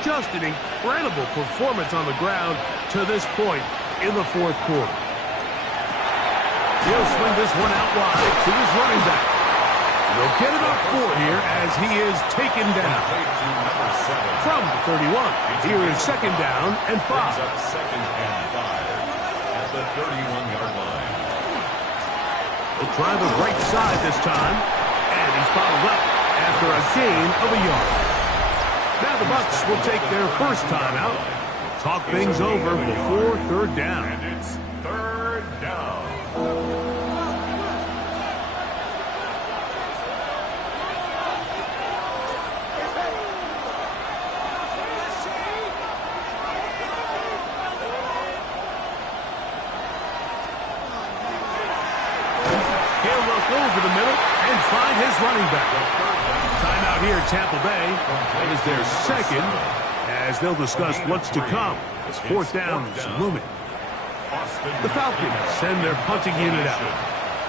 Just an incredible performance on the ground to this point in the fourth quarter. He'll swing this one out wide to his running back. They'll get it up 4 here as he is taken down. From the 31, here is second down and 5. Second and 5 at the 31-yard line. They'll try the right side this time. And he's bottled up after a gain of a yard. Now the Bucs will take their first timeout. Talk things over before third down. And it's third down. walk over the middle and find his running back. Timeout here, Tampa Bay. That is their second, as they'll discuss what's to come. It's fourth down looming. The Falcons send their punting unit out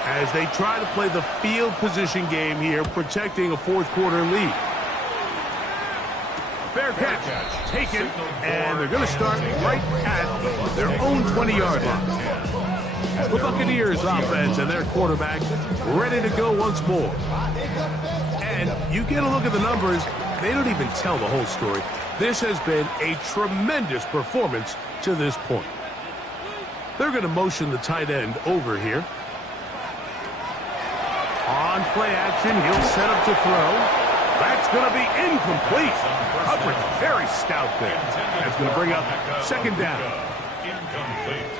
as they try to play the field position game here, protecting a fourth-quarter lead. Fair catch, taken, and they're going to start right at their own 20-yard line. The Buccaneers offense and their quarterback ready to go once more. And you get a look at the numbers, they don't even tell the whole story. This has been a tremendous performance to this point. They're going to motion the tight end over here. On play action, he'll set up to throw. That's going to be incomplete. Coverage very stout there. That's going to bring up second down. Incomplete.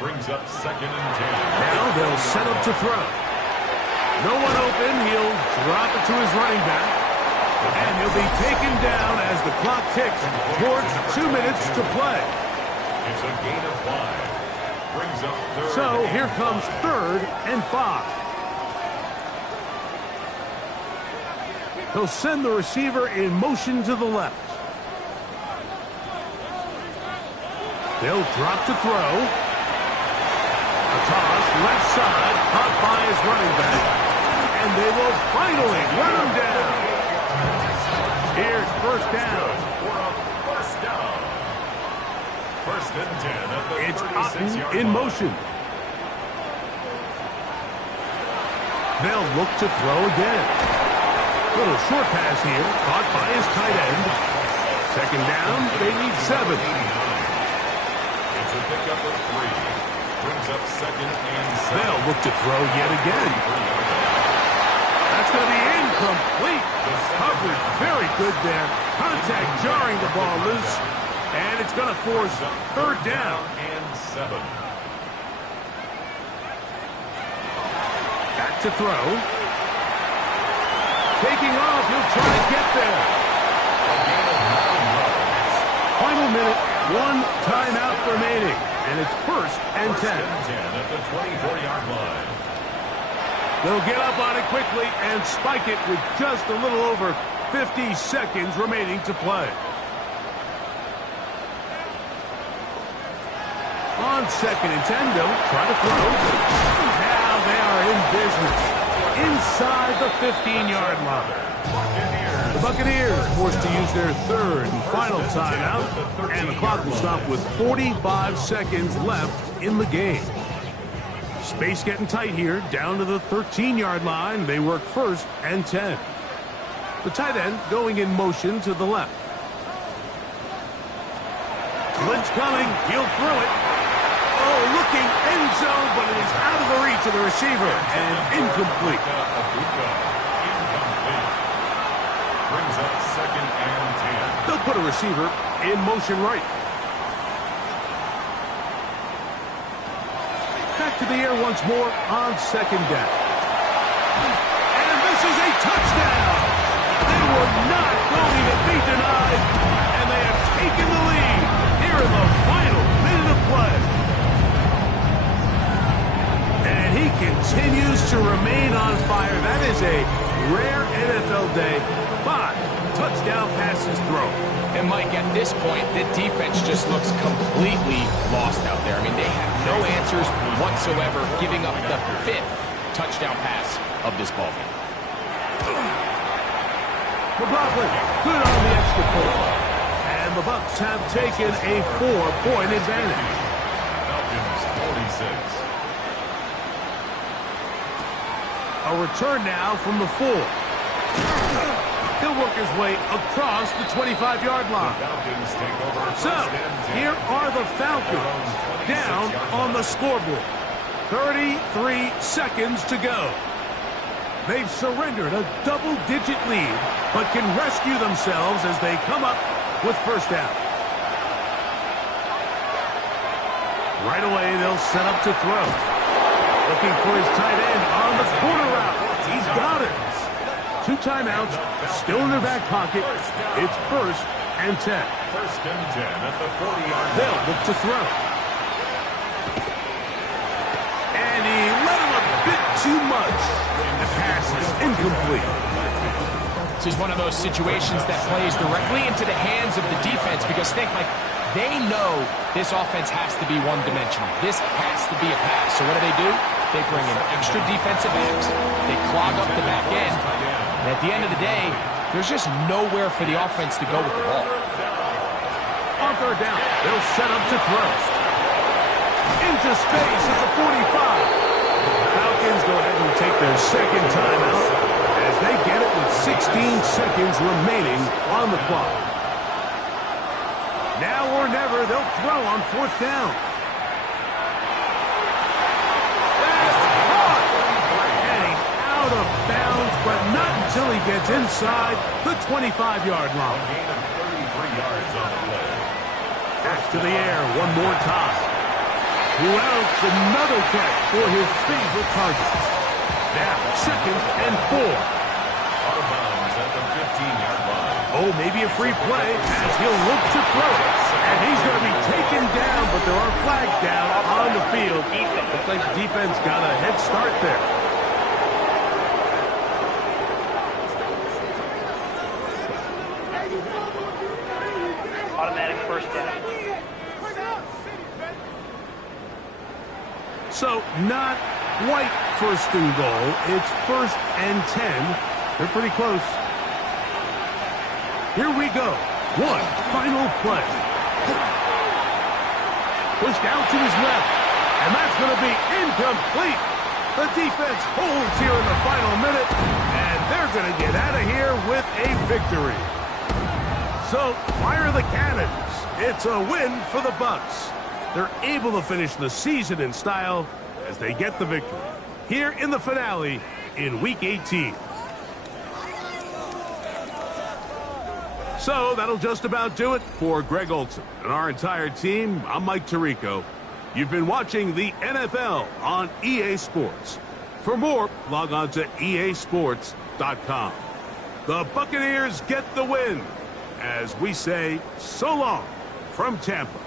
Brings up second and 10. Now they'll set up to throw. No one open. He'll drop it to his running back. And he'll be taken down as the clock ticks towards 2 minutes to play. It's a gain of 5. Brings up third. So here comes 3rd and 5. He'll send the receiver in motion to the left. They'll drop to throw. A toss, left side, caught by his running back. And they will finally run him down. Here's first down. First down. First and 10 at the It's 36-yard in line. motion. They'll look to throw again. Little short pass here, caught by his tight end. Second down, they need 7. It's a pickup of 3. Brings up second and 7. They'll look to throw yet again. That's going to be incomplete. Coverage very good there. Contact jarring the ball loose. And it's going to force third down. And 7. Back to throw. Taking off, he'll try to get there. Final minute, 1 timeout remaining. And it's first and 10. At the 24-yard line. They'll get up on it quickly and spike it with just a little over 50 seconds remaining to play. On second and 10, they'll try to throw. Now they are in business. Inside the 15-yard line. The Buccaneers forced to use their 3rd and final timeout, and the clock will stop with 45 seconds left in the game. Space getting tight here, down to the 13-yard line. They work first and 10. The tight end going in motion to the left. Blitz coming, he'll throw it. Oh, looking end zone, but it is out of the reach of the receiver and incomplete. Incomplete. Brings up second and 10. They'll put a receiver in motion right. Back to the air once more on second down. And this is a touchdown. They were not going to be denied, and they have taken the lead here in the final minute of play. And he continues to remain on fire. That is a rare NFL day. 5 touchdown passes thrown. And, Mike, at this point, the defense just looks completely lost out there. I mean, they have no answers whatsoever, giving up the 5th touchdown pass of this ballgame. McLaughlin, good on the extra point. And the Bucs have taken a 4-point advantage. Falcons 46. A return now from the 4. He'll work his way across the 25-yard line. Falcons take over. So, here are the Falcons down on the scoreboard. 33 seconds to go. They've surrendered a double-digit lead, but can rescue themselves as they come up with first down. Right away, they'll set up to throw. Looking for his tight end on the corner route. He's got it. 2 timeouts, still in their back pocket. It's first and 10. First and 10 at the 40-yard line. They'll look to throw. And he let him a bit too much. The pass is incomplete. This is one of those situations that plays directly into the hands of the defense because think, like, they know this offense has to be one-dimensional. This has to be a pass. So what do? They bring in extra defensive backs. They clog up the back end. And at the end of the day, there's just nowhere for the offense to go with the ball. On third down, they'll set up to throw. Into space at the 45. The Falcons go ahead and take their second timeout as they get it with 16 seconds remaining on the clock. Now or never, they'll throw on fourth down. That's caught! And he's out of bounds, but not until he gets inside the 25-yard line. Gain of 33 yards on the play. Back to the air one more time. Who else? Another catch for his favorite target. Now, 2nd and 4. Out of bounds at the 15-yard line. Oh, maybe a free play as he'll look to throw it. And he's going to be taken down, but there are flags down on the field. Looks like the defense got a head start there. Automatic first down. So, not quite first and goal. It's 1st and 10. They're pretty close. Here we go. One final play. Pushed out to his left. And that's going to be incomplete. The defense holds here in the final minute. And they're going to get out of here with a victory. So, fire the cannons. It's a win for the Bucs. They're able to finish the season in style as they get the victory here in the finale in Week 18. So that'll just about do it for Greg Olsen and our entire team. I'm Mike Tirico. You've been watching the NFL on EA Sports. For more, log on to easports.com. The Buccaneers get the win as we say so long from Tampa.